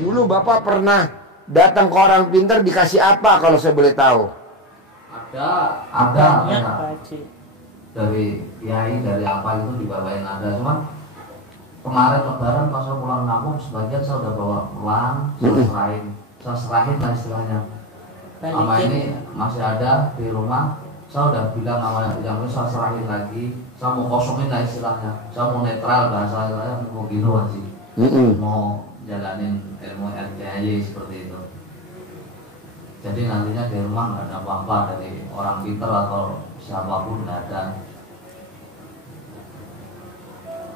Dulu Bapak pernah datang ke orang pintar dikasih apa kalau saya boleh tahu? Ada dari kiai, dari apa itu dibawain ada. Cuma kemarin lebaran pas saya pulang kampung sebagian saya udah bawa pulang, saya serahin lah istilahnya. Sama ini masih ada di rumah, saya udah bilang sama yang ini saya serahin lagi, saya mau kosongin lah istilahnya, saya mau netral bahasa saya mau gitu sih, mau jalanin ilmu RKY seperti itu. Jadi nantinya di rumah nggak ada apa-apa dari orang pintar atau siapapun, nggak ada.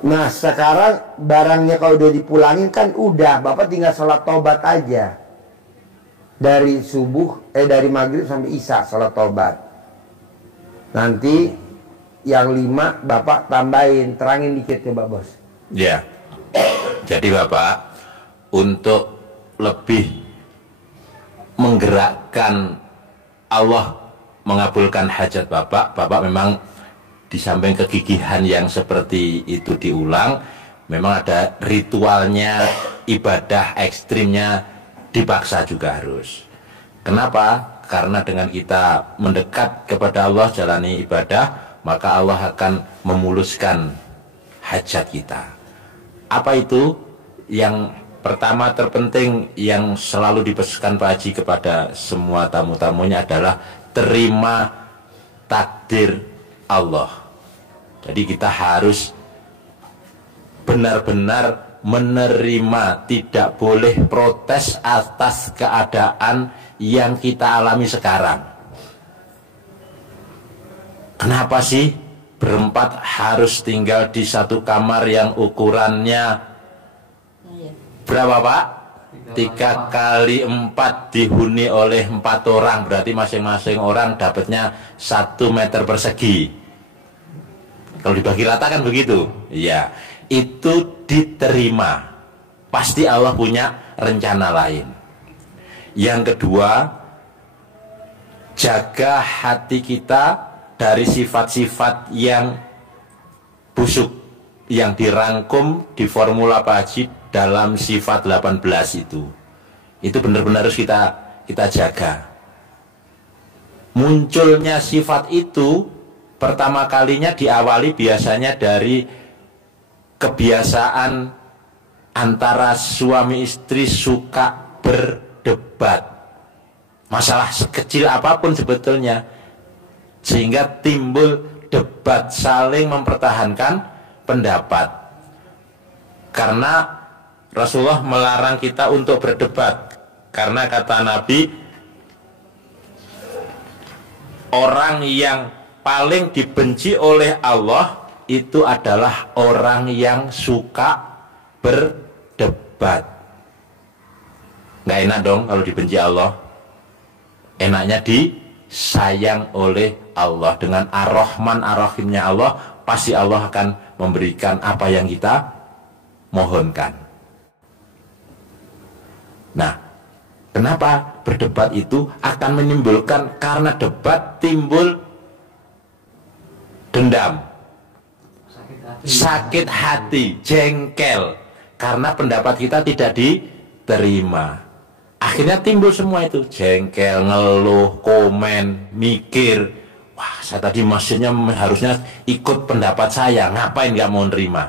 Nah sekarang barangnya kalau udah dipulangin kan udah, Bapak tinggal sholat tobat aja. Dari dari maghrib sampai isya sholat tobat. Nanti yang 5 Bapak tambahin, terangin dikit coba bos. Ya, jadi Bapak untuk lebih menggerakkan Allah mengabulkan hajat Bapak memang di samping kegigihan yang seperti itu diulang, memang ada ritualnya, ibadah ekstrimnya dipaksa juga harus. Kenapa? Karena dengan kita mendekat kepada Allah, jalani ibadah, maka Allah akan memuluskan hajat kita. Apa itu? Yang pertama terpenting yang selalu dipesankan Pak Haji kepada semua tamu-tamunya adalah terima takdir Allah. Jadi kita harus benar-benar menerima, tidak boleh protes atas keadaan yang kita alami sekarang. Kenapa sih berempat harus tinggal di satu kamar yang ukurannya berapa Pak? 3 kali 4 dihuni oleh 4 orang, berarti masing-masing orang dapatnya 1 meter persegi. Kalau dibagi rata kan begitu. Iya, itu diterima. Pasti Allah punya rencana lain. Yang kedua, jaga hati kita dari sifat-sifat yang busuk yang dirangkum di formula Pak Haji dalam sifat 18 itu benar-benar harus kita jaga. Munculnya sifat itu pertama kalinya diawali biasanya dari kebiasaan antara suami istri suka berdebat. Masalah sekecil apapun sebetulnya, sehingga timbul debat, saling mempertahankan pendapat. Karena Rasulullah melarang kita untuk berdebat, karena kata Nabi, orang yang paling dibenci oleh Allah itu adalah orang yang suka berdebat. Nggak enak dong kalau dibenci Allah. Enaknya disayang oleh Allah. Dengan Ar-Rahman Ar-Rahimnya Allah, pasti Allah akan memberikan apa yang kita mohonkan. Nah, kenapa berdebat itu akan menimbulkan, karena debat timbul dendam, sakit hati, jengkel, karena pendapat kita tidak diterima. Akhirnya timbul semua itu, jengkel, ngeluh, komen, mikir, wah saya tadi maksudnya harusnya ikut pendapat saya, ngapain nggak mau nerima.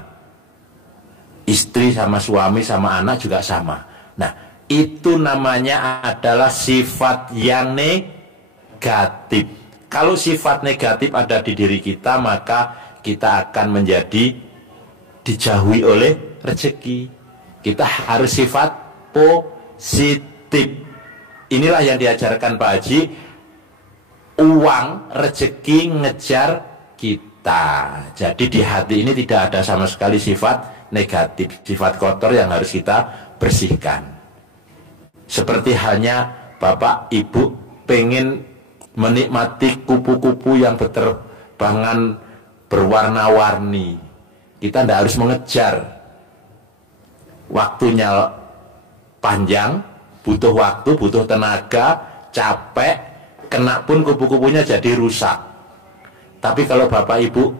Istri sama suami sama anak juga sama. Nah, itu namanya adalah sifat yang negatif. Kalau sifat negatif ada di diri kita, maka kita akan menjadi dijauhi oleh rezeki. Kita harus sifat positif. Inilah yang diajarkan Pak Haji. Uang, rezeki ngejar kita. Jadi di hati ini tidak ada sama sekali sifat negatif, sifat kotor yang harus kita bersihkan. Seperti halnya Bapak Ibu pengen menikmati kupu-kupu yang berterbangan berwarna-warni, kita tidak harus mengejar waktunya panjang, butuh waktu, butuh tenaga, capek, kena pun kupu-kupunya jadi rusak. Tapi kalau Bapak Ibu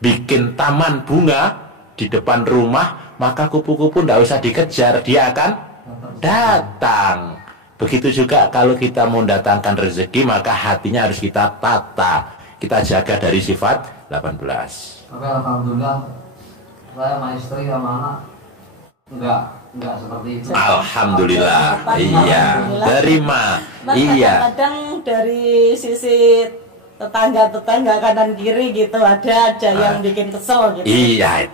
bikin taman bunga di depan rumah, maka kupu-kupu tidak usah dikejar, dia akan datang. Begitu juga kalau kita mau datangkan rezeki, maka hatinya harus kita tata, kita jaga dari sifat 18. Tapi alhamdulillah saya sama istri sama anak enggak seperti itu. Alhamdulillah, iya, terima, Nah, iya. kadang-kadang dari sisi tetangga-tetangga kanan kiri gitu ada aja yang bikin kesel gitu. Iya,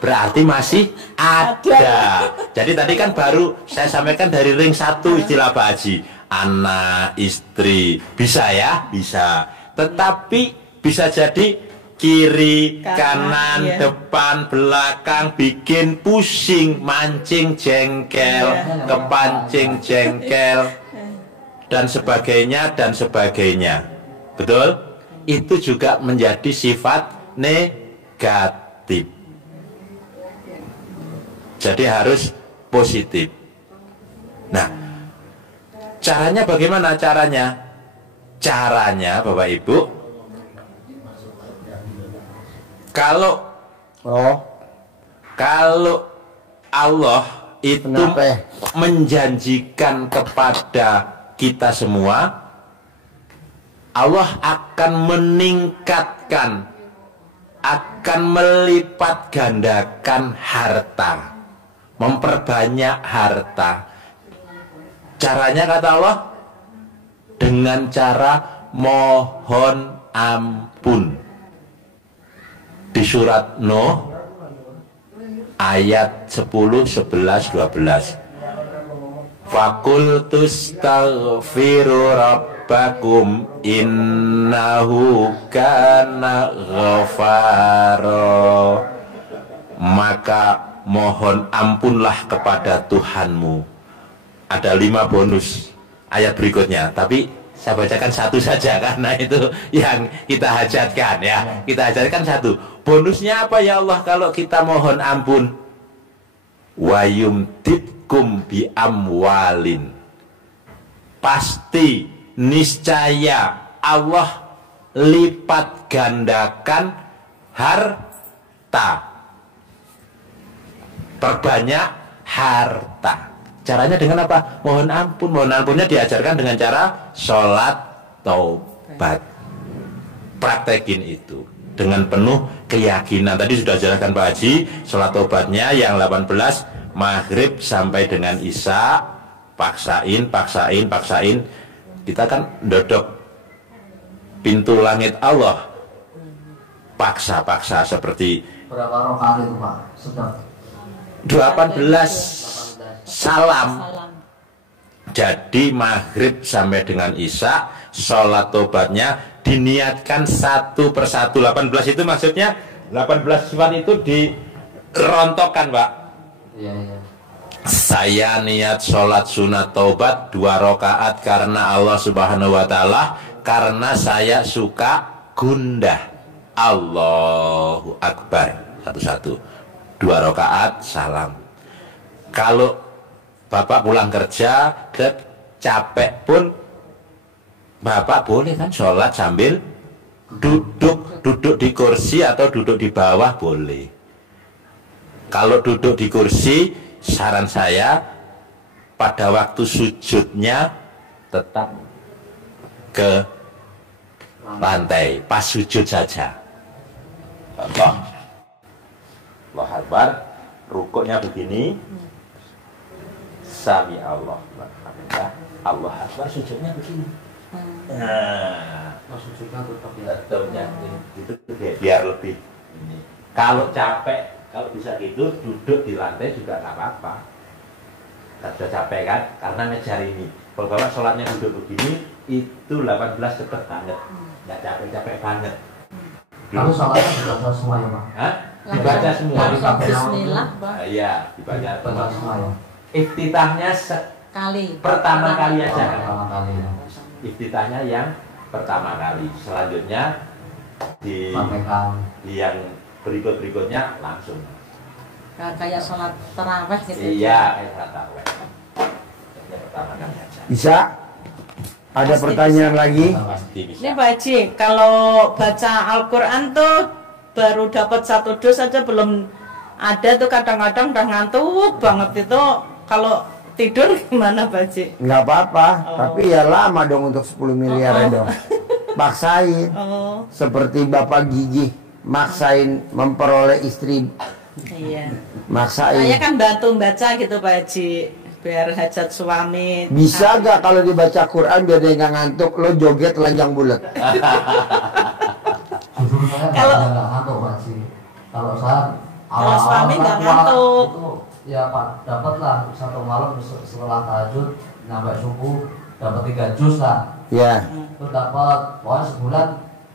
berarti masih ada. Jadi tadi kan baru saya sampaikan dari ring 1 istilah Pak Haji, anak, istri, bisa ya, bisa. Tetapi bisa jadi kiri, kanan, iya. depan, belakang, bikin pusing, mancing jengkel, kepancing jengkel, dan sebagainya, dan sebagainya. Betul? Itu juga menjadi sifat negatif. Jadi harus positif. Nah, caranya bagaimana caranya? Caranya Bapak Ibu, kalau Allah itu Kenapa? menjanjikan kepada kita semua, Allah akan meningkatkan, akan melipat gandakan harta, memperbanyak harta. Caranya kata Allah, dengan cara mohon ampun. Di surat Nuh ayat 10, 11, 12. Fakultus taghfiru rabbakum innahu kana ghafaro. Maka mohon ampunlah kepada Tuhanmu. Ada 5 bonus ayat berikutnya, tapi saya bacakan satu saja karena itu yang kita hajatkan ya. Kita hajatkan satu. Bonusnya apa ya Allah kalau kita mohon ampun? Wa yumtitkum bi amwalin. Pasti niscaya Allah lipat gandakan harta. Perbanyak harta. Caranya dengan apa? Mohon ampun. Mohon ampunnya diajarkan dengan cara sholat taubat. Praktekin itu dengan penuh keyakinan. Tadi sudah jelaskan Pak Haji, sholat taubatnya yang 18 maghrib sampai dengan isya. Paksain. Kita kan dodok pintu langit Allah. Paksa seperti Berapa rakaat itu Pak? Sudah 18 salam. Jadi maghrib sampai dengan isya, sholat tobatnya diniatkan satu persatu. 18 itu maksudnya 18 sifat itu dirontokkan Pak. iya. Saya niat sholat sunat taubat 2 rakaat karena Allah Subhanahu wa Ta'ala, karena saya suka gundah. Allahu Akbar. Satu-satu 2 rakaat salam. Kalau Bapak pulang kerja capek pun Bapak boleh kan sholat sambil duduk di kursi atau duduk di bawah boleh. Kalau duduk di kursi, saran saya pada waktu sujudnya tetap ke lantai, pas sujud saja. Contoh, Allah Akbar, rukuknya begini, Sami Allah, Allah Akbar, sujudnya begini. Nah, Sujudnya tetap tetapnya itu biar lebih ini. Kalau capek, kalau bisa gitu duduk di lantai juga nggak apa-apa. Kan sudah capek kan, karena ngejar ini. Kalau Bapak sholatnya duduk begini, itu 18 cepet banget, nggak capek-capek banget. Lalu sholatnya dibaca semua ya Pak? Hah? Dibaca semua. Langsung bismillah, Pak. Iya, dibaca Semua ya? Iftitahnya Kali. pertama kali aja kan? Pertama kali ya. Iftitahnya yang pertama kali. Selanjutnya di Sampaikan. yang berikutnya langsung. Kayak sholat taraweh gitu. Iya, kayak sholat tarawih. Yang pertama kan baca. Bisa? Ada Pasti pertanyaan lagi? Pasti bisa. Ini Pak Haji, kalau baca Al-Quran tuh baru dapat 1 dus aja belum ada tuh, kadang-kadang udah ngantuk banget itu. Kalau tidur gimana Pak Haji? Nggak apa-apa, Oh. tapi ya lama dong untuk 10 miliar ya dong. Paksain. Oh, Seperti Bapak Gigi, maksain memperoleh istri, iya. Saya maksain. kan bantu baca gitu Pak Haji, biar hajat suami. Bisa gak kalau dibaca Quran biar dia nggak ngantuk, lo joget telanjang bulat? Jujur saya Kalau- nggak ngantuk Pak Haji. Kalau saya Kalau suami nggak kuat, ngantuk. itu ya Pak, dapatlah 1 malam setelah tahajud sampai subuh dapat 3 juz lah. Ya, Itu dapat pokoknya sebulan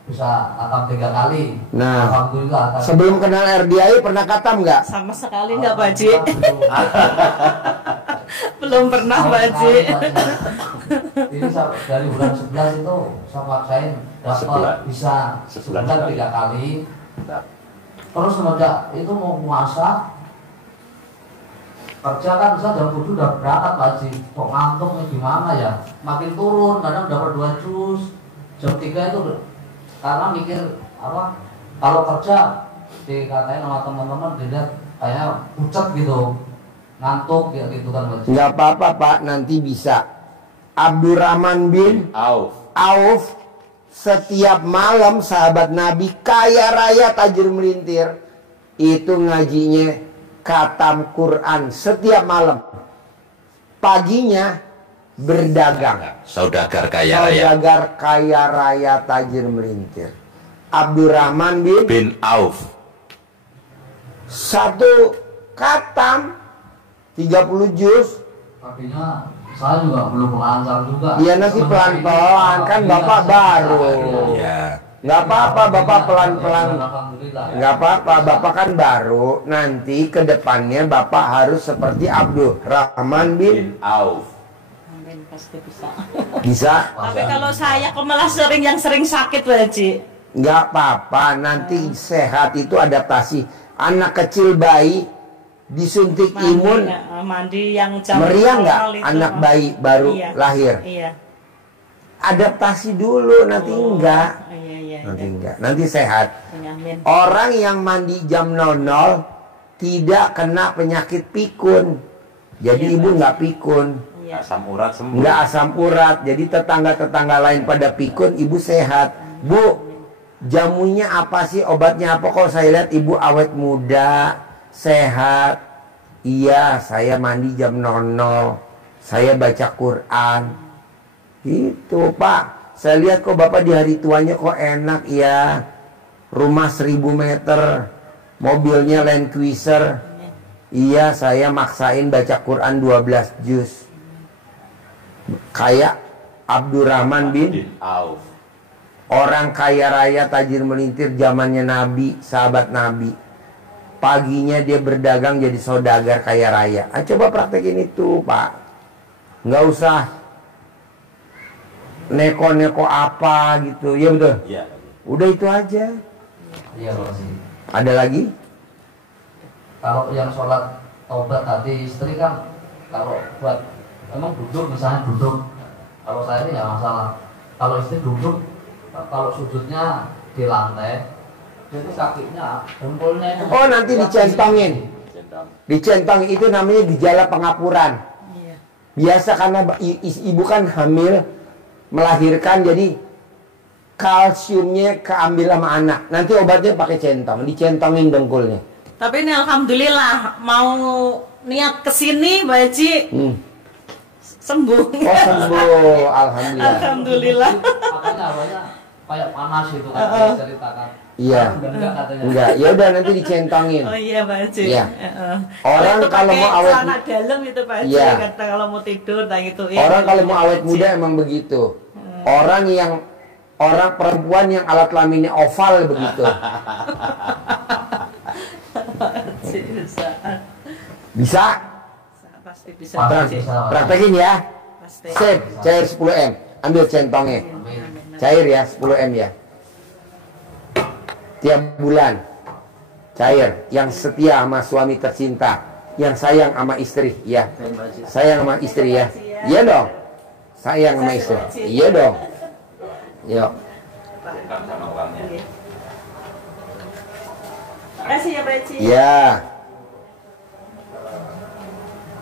bisa atam 3 kali. Nah, Alhamdulillah. sebelum kenal RDI pernah katam nggak? Sama sekali nggak Pak Haji. Belum pernah Pak Haji. Ini dari bulan 11 itu saya paksain dapat bisa sebulan 3 kali. Terus semenjak itu mau puasa kerja kan saya jam 7 udah berangkat Pak Haji. Kok ngantuk nih gimana ya? Makin turun, kadang dapat 2 juz. Jam 3 itu karena mikir apa? Kalau kerja dikatain sama teman-teman dilihat kayaknya pucat gitu. Ngantuk ya gitu kan Pak Haji. Nggak apa-apa Pak, nanti bisa. Abdurrahman bin Auf. Auf setiap malam sahabat Nabi kaya raya tajir melintir itu ngajinya khatam Quran setiap malam. Paginya berdagang. Saudagar kaya raya. Saudagar kaya raya tajir melintir. Abdurrahman Bin Auf. satu khatam 30 juz. Artinya saya juga belum lancar juga. Iya nanti pelan-pelan kan Bapak baru. Ya. Nggak apa-apa Bapak pelan-pelan. Alhamdulillah. Nggak apa-apa Bapak kan baru. Nanti ke depannya Bapak harus seperti Abdurrahman bin Bin Auf. Amin, pasti bisa. bisa. Tapi kalau saya kok malah yang sering sakit Pak Haji. Nggak apa-apa. Nanti sehat itu adaptasi. Anak kecil bayi disuntik imun. Mandi yang jam Meriah nggak normal itu, anak Pak. bayi baru Iya, lahir? Iya. Adaptasi dulu nanti enggak. Oh, iya. Nanti enggak. Nanti sehat. Iya, amin. Orang yang mandi jam 00 tidak kena penyakit pikun. Jadi Iya, ibu Pak. nggak pikun, Iya. Asam urat sembuh. nggak asam urat. Jadi tetangga-tetangga lain pada pikun, ibu sehat. Bu, jamunya apa sih? Obatnya apa? Kalau saya lihat ibu awet muda, sehat. Iya, saya mandi jam 00. Saya baca Quran. Itu Pak. Saya lihat kok Bapak di hari tuanya kok enak ya. Rumah 1000 meter. Mobilnya Land Cruiser. Iya, saya maksain baca Quran 12 juz. Kayak Abdurrahman bin Auf. orang kaya raya tajir melintir zamannya Nabi, sahabat Nabi. Paginya dia berdagang jadi saudagar kaya raya. Ah, coba praktekin itu Pak. Nggak usah neko-neko apa gitu. Ya betul. Iya. Udah itu aja. Iya Pak Haji. Ada lagi? Kalau yang sholat taubat tadi istri kan kalau buat emang duduk misalnya duduk. Kalau saya ini nggak masalah. Kalau istri duduk, kalau sujudnya di lantai, jadi kakinya, dengkulnya itu. Oh, nanti dicentongin. Centang. Dicentongin itu namanya gejala pengapuran. Iya. Biasa karena ibu kan hamil, melahirkan, jadi kalsiumnya keambil sama anak. Nanti obatnya pakai centong, dicentongin dengkulnya. Tapi ini alhamdulillah mau niat kesini Pak Haji sembuh. Oh sembuh, alhamdulillah. Alhamdulillah. Makanya awalnya kayak panas itu kan dia ceritakan. Iya. Enggak katanya. Enggak, ya udah nanti dicentongin. Oh iya Pak Haji. Iya. Heeh. Orang Itu kalau pakai mau awet celana dalam itu Pak Haji, Iya. kata kalau mau tidur nah gitu. Iya, Orang kalau iya, mau Pak awet Haji. muda emang begitu. Orang perempuan yang alat kelaminnya oval begitu. Bisa. Bisa? Pasti bisa. Pak Pak Haji. Haji. Praktekin ya. Pasti. Sip, cair 10M. Ambil centongnya. Cair ya, 10M ya. Tiap bulan. Cair, yang setia sama suami tercinta, yang sayang sama istri, ya. Sayang sama istri ya. Iya dong. Sayang sama istri. Iya dong. Yuk. Sama uangnya. Makasih ya Pak Haji. Ya.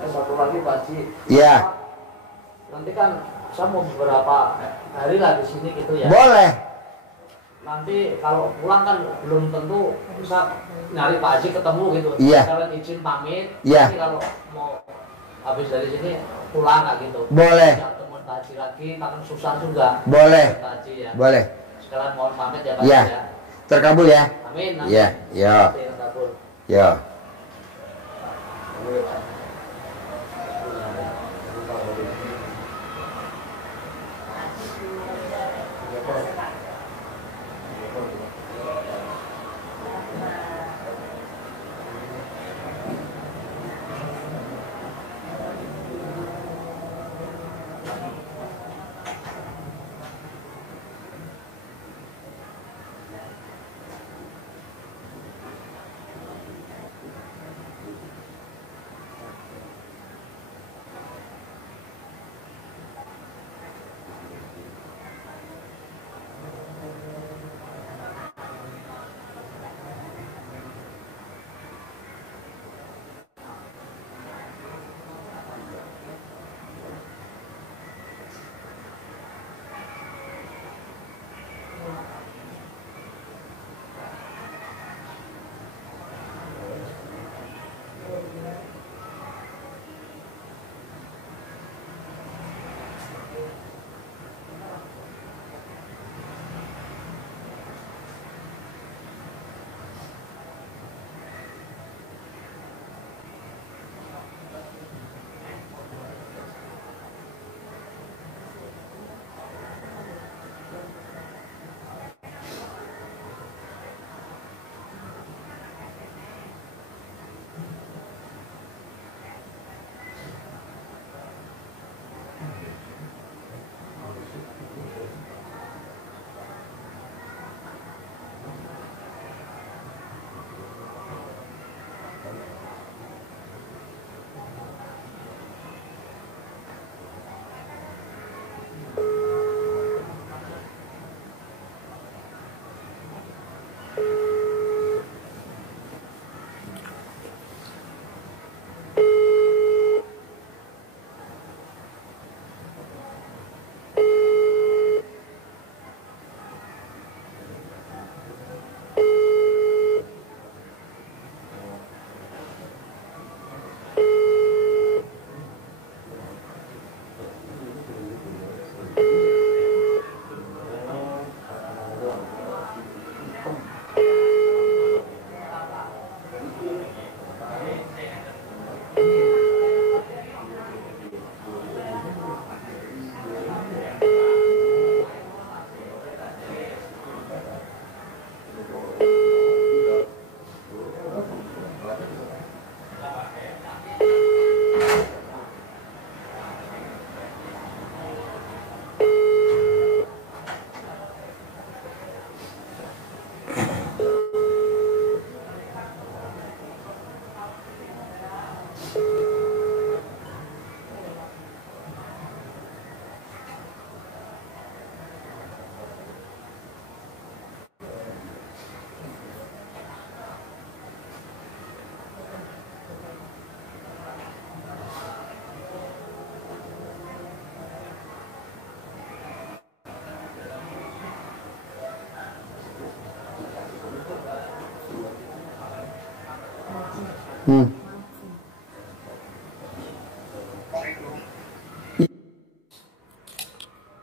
Satu lagi Pak Haji. Ya. Nanti kan saya mau beberapa hari lah di sini gitu ya. Boleh. Nanti kalau pulang kan belum tentu bisa nyari Pak Haji ketemu gitu. Iya. Kalian izin pamit. Iya. Nanti kalau mau habis dari sini pulang nggak gitu. Boleh. Bisa ketemu Pak Haji lagi, kan susah juga. Boleh. Pak Haji ya. Boleh. Sekalian mohon pamit ya Pak Ya. Haji ya. Terkabul ya. Amin. Amin. Ya. Ya. Terkabul. Ya.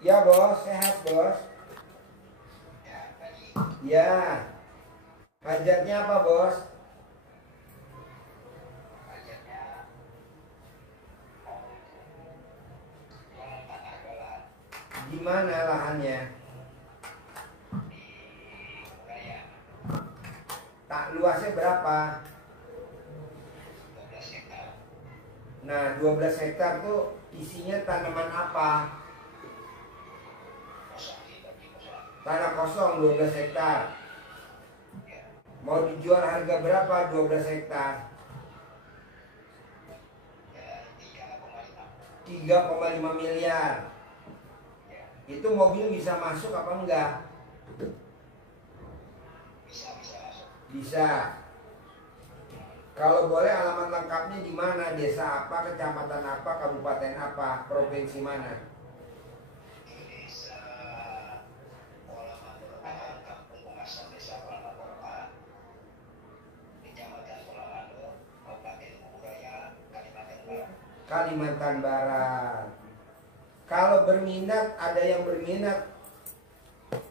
Ya bos, sehat bos. Ya. Hajatnya apa bos? Gimana lahannya? Tak luasnya berapa? Nah, 12 hektar tuh isinya tanaman apa? Tanah kosong 12 hektar. Mau dijual harga berapa 12 hektar? 3,5 miliar. Itu mobil bisa masuk apa enggak? Bisa. Kalau boleh alamat lengkapnya di mana? Desa apa, kecamatan apa, kabupaten apa, provinsi mana? Desa Kuala Mandor, Kampung Pengasam, Desa Kuala Mandor, Kecamatan Kuala Mandor, Kabupaten Bogoraya, Kalimantan Barat. Kalimantan Barat. Kalau berminat, ada yang berminat,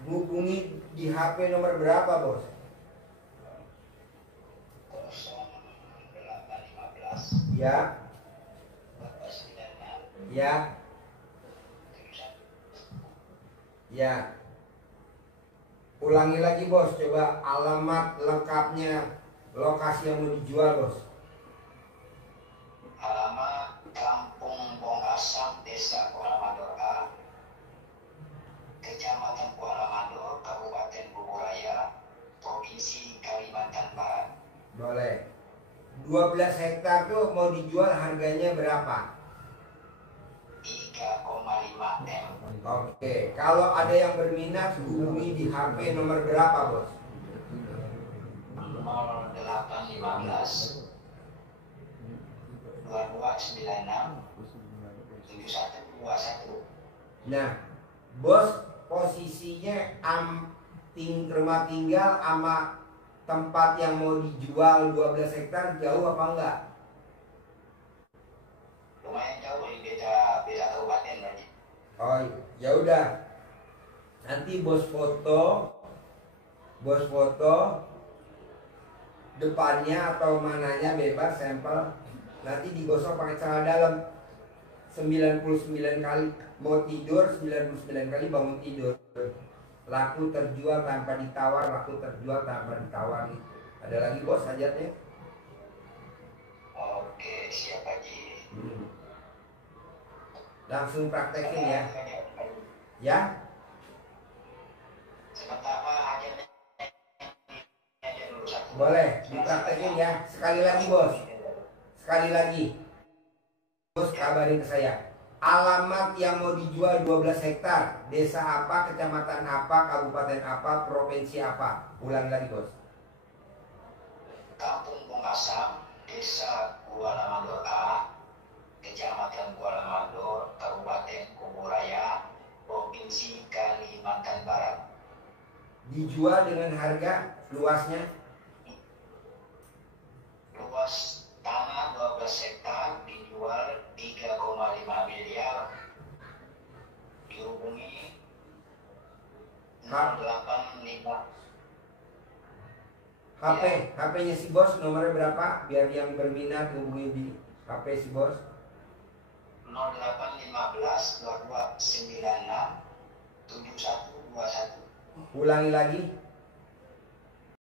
hubungi di HP nomor berapa, Bos? 0815 Ya, 496 ya, 71. ya. Ulangi lagi, Bos. Coba alamat lengkapnya, lokasi yang mau dijual, Bos. Alamat Kampung Pengasam, Desa Kuala Mandor A, Kecamatan Kuala Mandor, Kabupaten Bogoraya, Provinsi Kalimantan Barat. Boleh. 12 hektar tuh mau dijual harganya berapa? 3,5 M. Oke, kalau ada yang berminat hubungi di HP nomor berapa, Bos? 0815 2296 7121. Nah, Bos posisinya rumah tinggal sama tempat yang mau dijual 12 hektar jauh apa enggak? Lumayan jauh, beda kabupaten lagi. Oh, ya udah. Nanti bos foto depannya atau mananya bebas sampel. Nanti digosok pakai celana dalam 99 kali. Mau tidur 99 kali bangun tidur. Laku terjual tanpa ditawar, laku terjual tanpa ditawar. Ada lagi bos hajatnya? Oke, siap Haji. Langsung praktekin ya. Ya? Sementara hajatnya aja dulu satu. Boleh, dipraktekin ya. Sekali lagi bos. Sekali lagi. Bos kabarin ke saya. Alamat yang mau dijual 12 hektar. Desa apa, kecamatan apa, kabupaten apa, provinsi apa. Ulang lagi bos. Kampung Pengasam, Desa Kuala Mandor A, Kecamatan Kuala Mandor, Kabupaten Bogoraya, Provinsi Kalimantan Barat. Dijual dengan harga luasnya Luas tanah 12 hektar, dijual 3,5 miliar. Dihubungi 085 HP-nya si bos nomornya berapa? Biar yang berminat hubungi di HP si bos. 0815 2296 7121. Ulangi lagi.